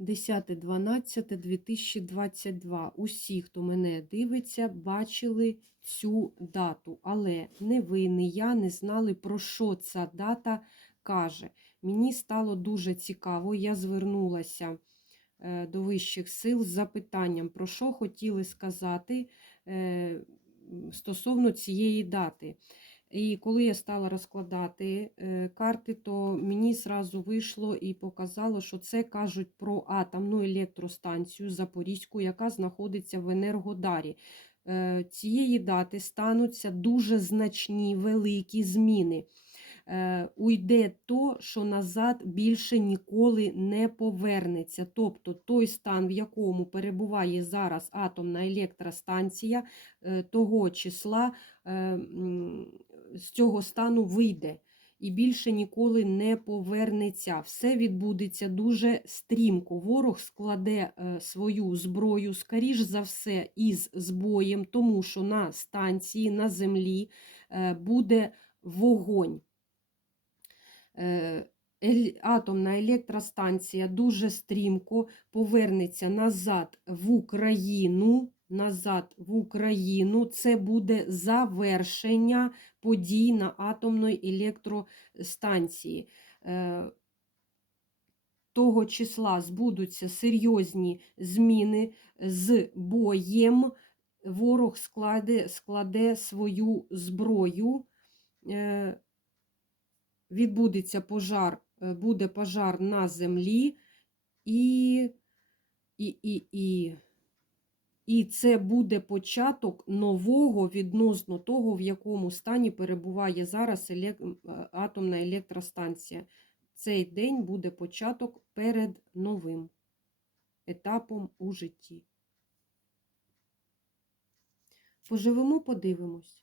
10.12.2022. Усі, хто мене дивиться, бачили цю дату, але не ви, не я не знали, про що ця дата каже. Мені стало дуже цікаво, я звернулася е, до вищих сил з запитанням, про що хотіли сказати е, стосовно цієї дати. І коли я стала розкладати е, карти, то мені зразу вийшло і показало, що це кажуть про атомну електростанцію Запорізьку, яка знаходиться в Енергодарі. Е, Цієї дати стануться дуже значні великі зміни. Е, Уйде то, що назад більше ніколи не повернеться. Тобто той стан, в якому перебуває зараз атомна електростанція, того числа з цього стану вийде і більше ніколи не повернеться. Все відбудеться дуже стрімко. Ворог складе е, свою зброю, скоріш за все, із збоєм, тому що на станції, на землі е, буде вогонь. Е, Атомна електростанція дуже стрімко повернеться назад в Україну. Назад в Україну це буде завершення подій на атомної електростанції. Е, Того числа збудуться серйозні зміни з боєм. Ворог складе, складе свою зброю. Е, Відбудеться пожар, е, буде пожар на землі, і, і, і, і, і це буде початок нового відносно того, в якому стані перебуває зараз е, атомна електростанція. Цей день буде початок перед новим етапом у житті. Поживемо, подивимось.